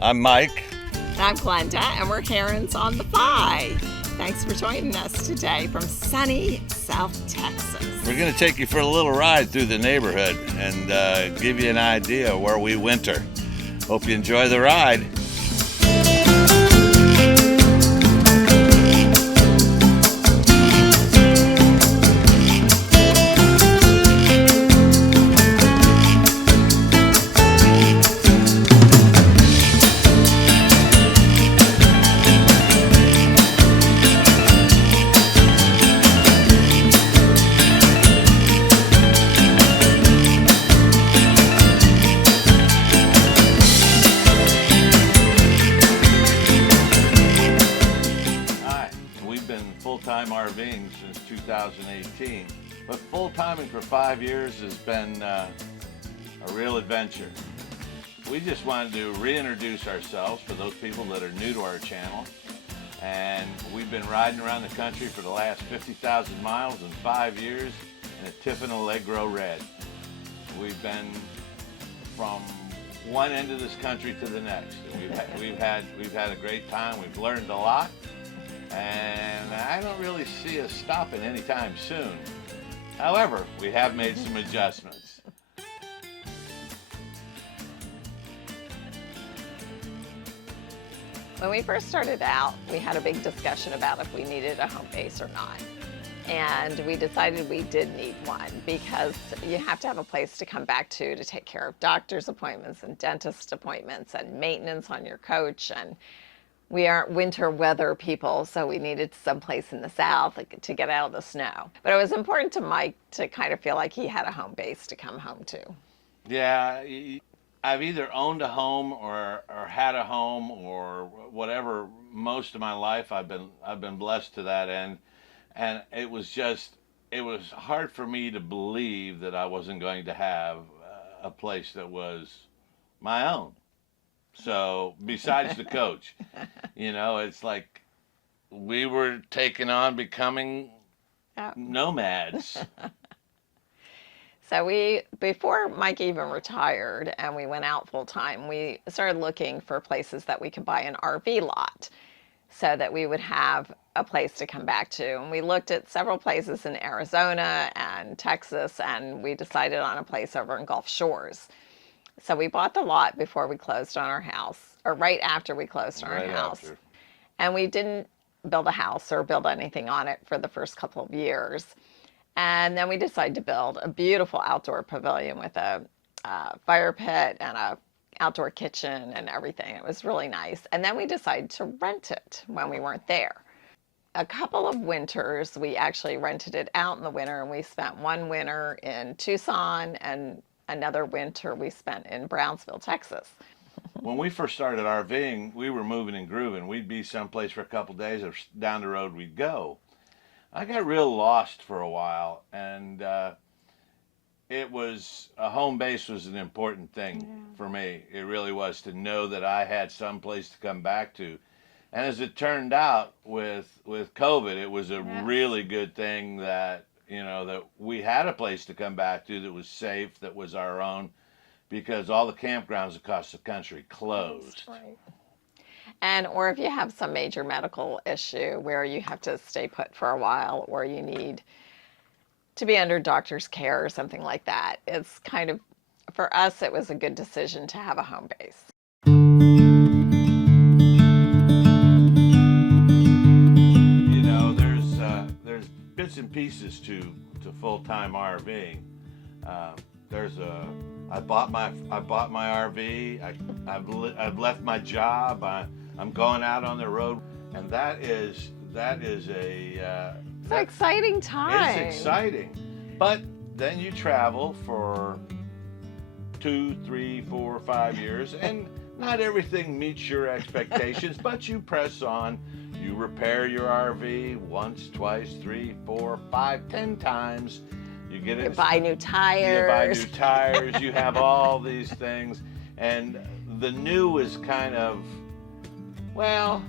I'm Mike. And I'm Glenda, and we're Herons on the Fly. Thanks for joining us today from sunny South Texas. We're going to take you for a little ride through the neighborhood and give you an idea of where we winter. Hope you enjoy the ride. Full-time RVing since 2018, but full-timing for 5 years has been a real adventure. We just wanted to reintroduce ourselves for those people that are new to our channel, and we've been riding around the country for the last 50,000 miles in 5 years in a Tiffin Allegro Red. We've been from one end of this country to the next. We've had a great time. We've learned a lot. And I don't really see us stopping anytime soon. However, we have made some adjustments. When we first started out, we had a big discussion about if we needed a home base or not. And we decided we did need one because you have to have a place to come back to take care of doctor's appointments and dentist appointments and maintenance on your coach. And we aren't winter weather people, so we needed someplace in the south to get out of the snow. But it was important to Mike to kind of feel like he had a home base to come home to. Yeah, I've either owned a home or had a home or whatever. Most of my life I've been blessed to that end, and it was hard for me to believe that I wasn't going to have a place that was my own. So besides the coach, it's like we were taking on becoming nomads. So before Mike even retired and we went out full time, we started looking for places that we could buy an RV lot so that we would have a place to come back to. And we looked at several places in Arizona and Texas, and we decided on a place over in Gulf Shores. So we bought the lot before we closed on our house, or right after we closed on our house. And we didn't build a house or build anything on it for the first couple of years. And then we decided to build a beautiful outdoor pavilion with a fire pit and a outdoor kitchen and everything. It was really nice. And then we decided to rent it when we weren't there. A couple of winters, we actually rented it out in the winter, and we spent one winter in Tucson and another winter we spent in Brownsville, Texas. When we first started RVing, we were moving and grooving. We'd be someplace for a couple of days, or down the road we'd go. I got real lost for a while, and it was a home base was an important thing for me. It really was, to know that I had some place to come back to. And as it turned out with COVID, it was a really good thing that that we had a place to come back to that was safe, that was our own, because all the campgrounds across the country closed. That's right. Or if you have some major medical issue where you have to stay put for a while, or you need to be under doctor's care or something like that, it's kind of, for us, it was a good decision to have a home base. There's bits and pieces to full-time RVing. I bought my RV. I've left my job. I'm going out on the road, and that is it's an exciting time. It's exciting, but then you travel for 2, 3, 4, 5 years, and not everything meets your expectations, but you press on. You repair your RV once, twice, 3, 4, 5, 10 times. You get it. You buy new tires. You buy new tires. You have all these things, and the new is kind of, well,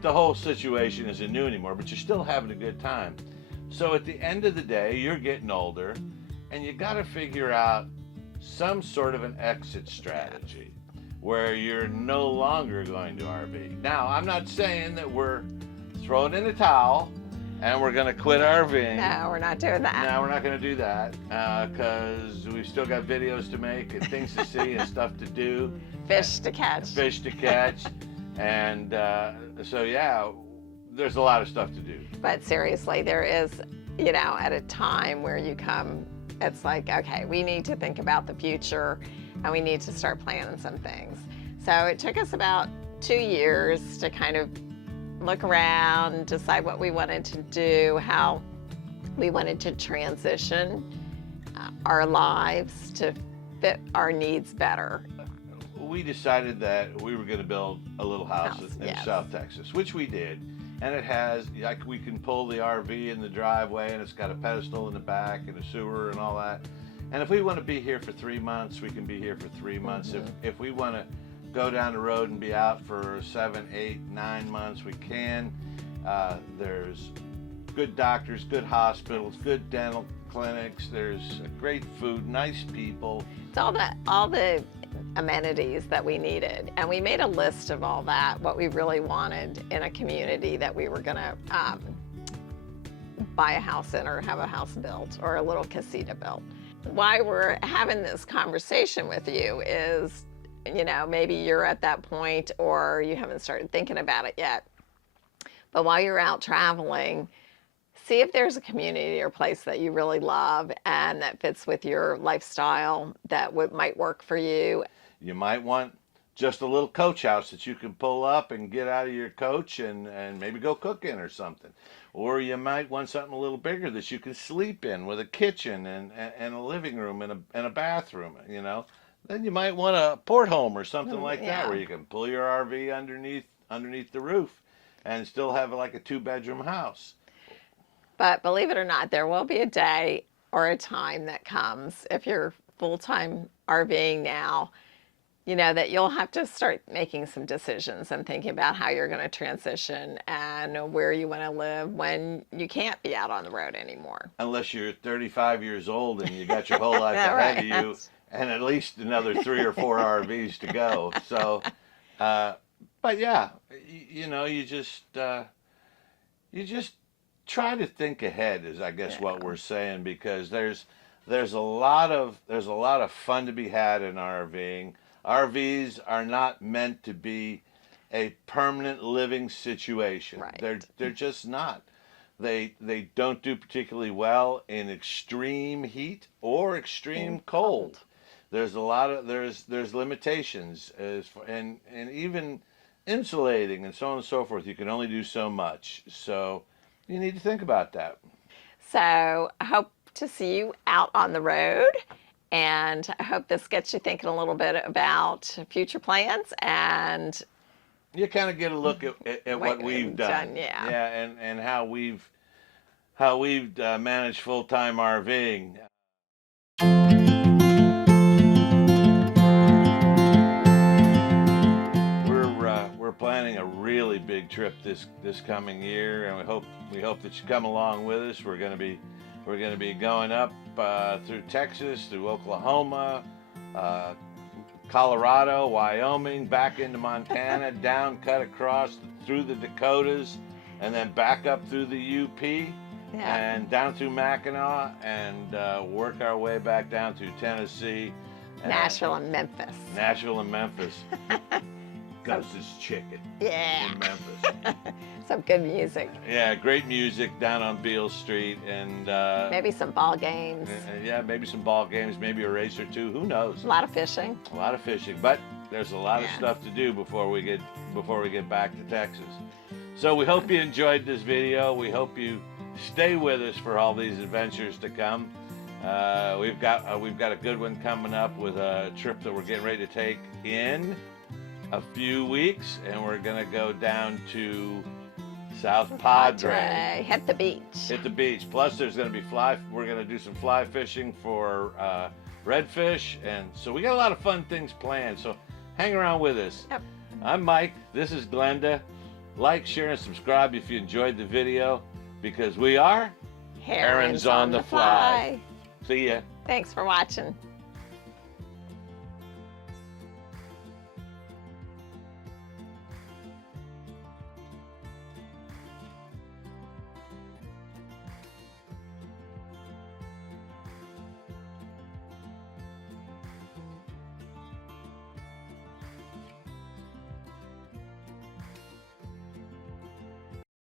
the whole situation isn't new anymore, but you're still having a good time. So at the end of the day, you're getting older, and you got to figure out some sort of an exit strategy. where you're no longer going to RV. Now, I'm not saying that we're throwing in a towel and we're going to quit RVing. No, we're not doing that. No, we're not going to do that because we've still got videos to make and things to see and stuff to do. Fish to catch. Fish to catch. And so, yeah, there's a lot of stuff to do. But seriously, there is, you know, at a time where you come, it's like, okay, we need to think about the future and we need to start planning some things. So it took us about 2 years to kind of look around, decide what we wanted to do, how we wanted to transition our lives to fit our needs better. We decided that we were going to build a little house in yes. South Texas, which we did. And it has, like, we can pull the RV in the driveway, and it's got a pedestal in the back and a sewer and all that. And if we want to be here for 3 months, we can be here for 3 months. Mm-hmm. If we want to go down the road and be out for 7, 8, 9 months, we can. There's good doctors, good hospitals, good dental clinics. There's great food, nice people. It's all the amenities that we needed, and we made a list of all that, what we really wanted in a community that we were going to buy a house in or have a house built or a little casita built. Why we're having this conversation with you is, you know, maybe you're at that point or you haven't started thinking about it yet, but while you're out traveling, see if there's a community or place that you really love and that fits with your lifestyle that might work for you. You might want just a little coach house that you can pull up and get out of your coach and maybe go cook in or something. Or you might want something a little bigger that you can sleep in with a kitchen and a living room and a bathroom, you know. Then you might want a port home or something like that where you can pull your RV underneath the roof and still have like a 2-bedroom house. But believe it or not, there will be a day or a time that comes, if you're full-time RVing now, you know, that you'll have to start making some decisions and thinking about how you're going to transition and where you want to live when you can't be out on the road anymore. Unless you're 35 years old and you got your whole life ahead of you and at least another 3 or 4 RVs to go. So, but yeah, you know, you just try to think ahead is, I guess, what we're saying, because there's a lot of fun to be had in RVing. RVs are not meant to be a permanent living situation. Right. They're just not. They don't do particularly well in extreme heat or extreme cold. There's a lot of there's limitations and even insulating and so on and so forth. You can only do so much. So you need to think about that. So I hope to see you out on the road, and I hope this gets you thinking a little bit about future plans, and you kind of get a look at what we've done. Yeah, and how we've managed full-time RVing. We're planning a really big trip this coming year, and we hope that you come along with us. We're going to be going up through Texas, through Oklahoma, Colorado, Wyoming, back into Montana, down, cut across through the Dakotas, and then back up through the UP, and down through Mackinac, and work our way back down through Tennessee. Nashville and Memphis. Nashville and Memphis. Ghost's Chicken in Memphis. Some good music. Yeah, great music down on Beale Street, and maybe some ball games. Yeah, maybe some ball games, maybe a race or two. Who knows? A lot of fishing. A lot of fishing, but there's a lot of stuff to do before we get back to Texas. So we hope you enjoyed this video. We hope you stay with us for all these adventures to come. We've got a good one coming up with a trip that we're getting ready to take in a few weeks, and we're gonna go down to South Padre. Hit the beach. Hit the beach. Plus, there's gonna be we're gonna do some fly fishing for redfish, and so we got a lot of fun things planned. So hang around with us. Yep. I'm Mike. This is Glenda. Like, share, and subscribe if you enjoyed the video, because we are Herons on the Fly. See ya. Thanks for watching.